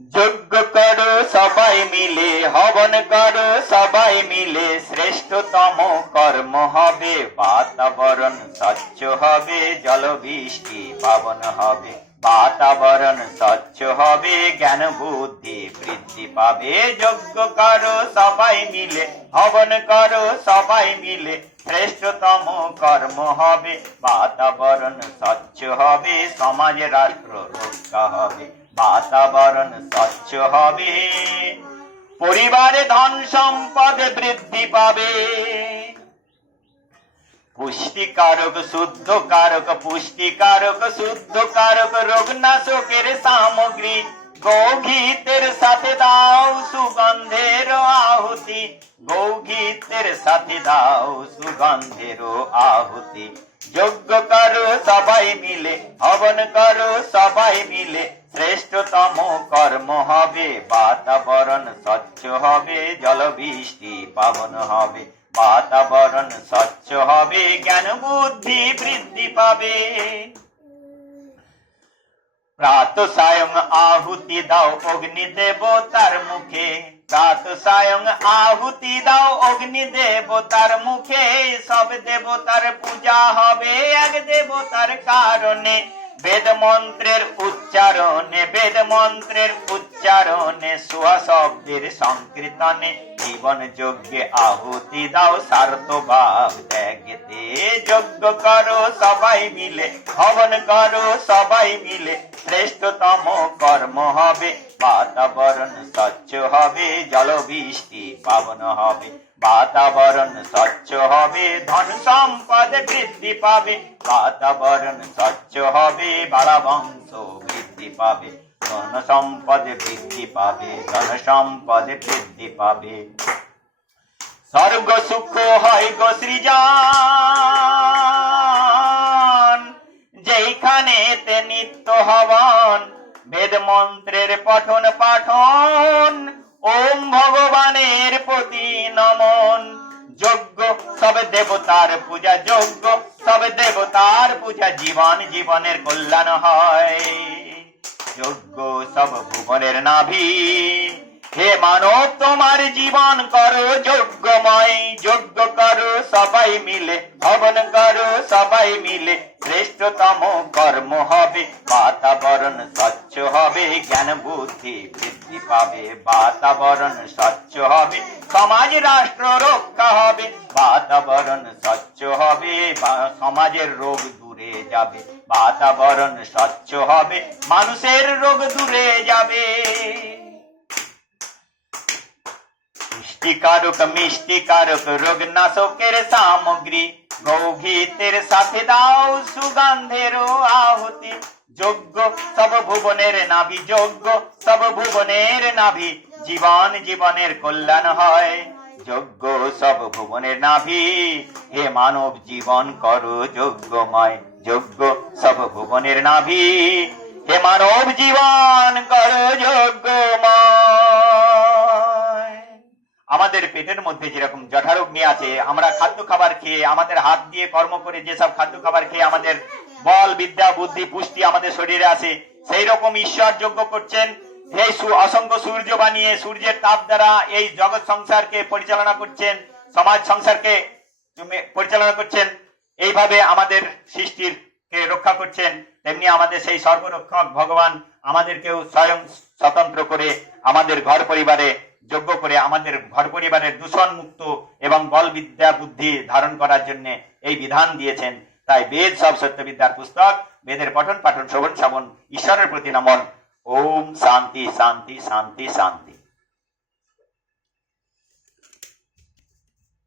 যজ্ঞ করো সবাই মিলে, হবন করো সবাই মিলে, শ্রেষ্ঠতম কর্ম হবে, বাতাবরণ স্বচ্ছ হবে, জল বৃষ্টি পাবন হবে। বাতাবরণ স্বচ্ছ হবে, জ্ঞান বুদ্ধি বৃদ্ধি পাবে। যজ্ঞ করো সবাই মিলে, হবন করো সবাই মিলে, শ্রেষ্ঠতম কর্ম হবে, বাতাবরণ স্বচ্ছ হবে, সমাজ রাষ্ট্র রক্ষা হবে। বাতাবরণ স্বচ্ছ হবে, পরিবারে ধন সম্পদ বৃদ্ধি পাবে। পুষ্টিকারক শুদ্ধ কারক, পুষ্টিকারক শুদ্ধ কারক, রোগনাশকের সামগ্রী, গৌঘিতের সাথে দাও সুগন্ধের আহুতি। গৌঘিতের সাথে দাও সুগন্ধের আহুতি। যজ্ঞ করো সবাই মিলে, হবন করো সবাই মিলে, শ্রেষ্ঠতম কর্ম হবে, বাতাবরণ স্বচ্ছ হবে, জল বৃষ্টি পাবন হবে। বাতাবরণ স্বচ্ছ হবে, জ্ঞান বুদ্ধি বৃদ্ধি পাবে। প্রাত সায়ং আহুতি দাও অগ্নি দেবতার মুখে, প্রাত সায়ং আহুতি দাও অগ্নি দেবতার মুখে। সব দেবতার পূজা হবে এক দেবতার কারণে। বেদ মন্ত্রের উচ্চারণে, বেদ মন্ত্রের উচ্চারণে, সুহা শব্দের সংকীর্তনে, জীবন যজ্ঞে আহুতি দাও স্বার্থভাব ত্যাগেতে। যজ্ঞ করো সবাই মিলে, হবন করো সবাই মিলে, শ্রেষ্ঠতম কর্ম হবে, বাতাবরণ স্বচ্ছ হবে, জল বৃষ্টি পাবন হবে। বাতাবরণ স্বচ্ছ হবে, ধন সম্পদ বৃদ্ধি পাবে। বাতাবরণ স্বচ্ছ হবে, বাড়া বংশ বৃদ্ধি পাবে। ধন সম্পদ বৃদ্ধি পাবে, ধন সম্পদ বৃদ্ধি পাবে। স্বর্গ সুখ হয় গো সৃজন, যেইখানেতে নিত্য হবন। বেদ মন্ত্রের পঠন পাঠন, ওম ভগবানের প্রতি নমন। যজ্ঞ সব দেবতার পূজা, যজ্ঞ সব দেবতার পূজা, জীবন জীবনের কল্যাণ হয়। যজ্ঞ সব ভুবনের নাভি, হে মানব তোমার জীবন করো যজ্ঞময়। যজ্ঞ করো সবাই মিলে, হবন করো সবাই মিলে, শ্রেষ্ঠতম কর্ম হবে, বাতাবরণ স্বচ্ছ হবে, জ্ঞান বুদ্ধি বৃদ্ধি পাবে। বাতাবরণ স্বচ্ছ হবে, সমাজ রাষ্ট্র রক্ষা হবে। বাতাবরণ স্বচ্ছ হবে, সমাজের রোগ দূরে যাবে। বাতাবরণ স্বচ্ছ হবে, মানুষের রোগ দূরে যাবে। পুষ্টিকারক মিষ্টিকারক, রোগনাশকের সামগ্রী, গৌঘিতের সাথে দাও সুগন্ধের আহুতি। যজ্ঞ সব ভুবনের নাভি, যজ্ঞ সব ভুবনের নাভি, জীবন জীবনের কল্যাণ হয়। যজ্ঞ সব ভুবনের নাভি, হে মানব জীবন করো যজ্ঞময়। যজ্ঞ সব ভুবনের নাভি, হে মানব জীবন করো যজ্ঞময়। আমাদের পেটের মধ্যে যেরকম জঠারোগ নিয়ে আছে, আমরা খাদ্য খাবার খেয়ে, আমাদের হাত দিয়ে কর্ম করে যেসব খাদ্য খাবার খেয়ে আমাদের বল বিদ্যা বুদ্ধি পুষ্টি আমাদের শরীরে আছে, সেই রকম ঈশ্বর যজ্ঞ করছেন। এই অসংখ্য সূর্য বানিয়ে সূর্যের তাপ দ্বারা এই জগৎ সংসারকে পরিচালনা করছেন, সমাজ সংসারকে পরিচালনা করছেন। এইভাবে আমাদের সৃষ্টির কে রক্ষা করছেন। তেমনি আমাদের সেই সর্বরক্ষক ভগবান আমাদেরকেও স্বয়ং স্বতন্ত্র করে আমাদের ঘর পরিবারে যজ্ঞ করে আমাদের ঘর পরিবারের দূষণ মুক্ত এবং বল বিদ্যা বুদ্ধি ধারণ করার জন্য এই বিধান দিয়েছেন। তাই বেদ সব সত্যবিদ্যার পুস্তক, বেদের পঠন পাঠন শ্রবণ শ্রবণ, ঈশ্বরের প্রতি নমন। ওম শান্তি শান্তি শান্তি শান্তি।